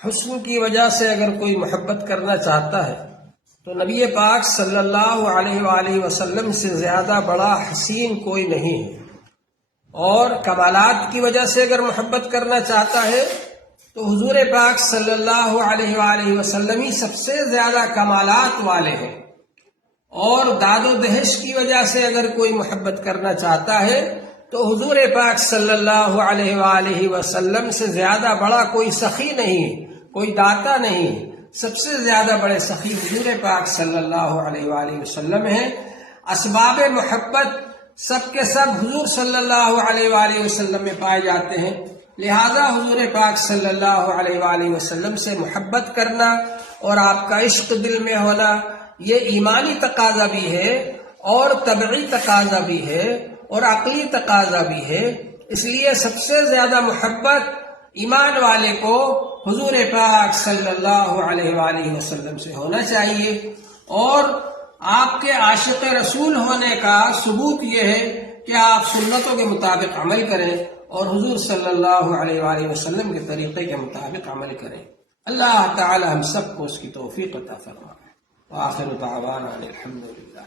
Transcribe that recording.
حسن کی وجہ سے اگر کوئی محبت کرنا چاہتا ہے تو نبی پاک صلی اللہ علیہ وآلہ وسلم سے زیادہ بڑا حسین کوئی نہیں ہے، اور کمالات کی وجہ سے اگر محبت کرنا چاہتا ہے تو حضور پاک صلی اللہ علیہ وآلہ وسلم ہی سب سے زیادہ کمالات والے ہیں، اور داد و دہش کی وجہ سے اگر کوئی محبت کرنا چاہتا ہے تو حضور پاک صلی اللہ علیہ وآلہ وسلم سے زیادہ بڑا کوئی سخی نہیں، کوئی داتا نہیں، سب سے زیادہ بڑے سخی حضور پاک صلی اللہ علیہ وآلہ وسلم ہیں۔ اسباب محبت سب کے سب حضور صلی اللہ علیہ وآلہ وسلم میں پائے جاتے ہیں، لہذا حضور پاک صلی اللہ علیہ وآلہ وسلم سے محبت کرنا اور آپ کا عشق دل میں ہونا یہ ایمانی تقاضا بھی ہے، اور طبعی تقاضا بھی ہے، اور عقلی تقاضا بھی ہے۔ اس لیے سب سے زیادہ محبت ایمان والے کو حضور پاک صلی اللہ علیہ وآلہ وسلم سے ہونا چاہیے، اور آپ کے عاشق رسول ہونے کا ثبوت یہ ہے کہ آپ سنتوں کے مطابق عمل کریں اور حضور صلی اللہ علیہ وآلہ وسلم کے طریقے کے مطابق عمل کریں۔ اللہ تعالی ہم سب کو اس کی توفیق عطا فرمائے۔ وآخر دعوانا الحمدللہ۔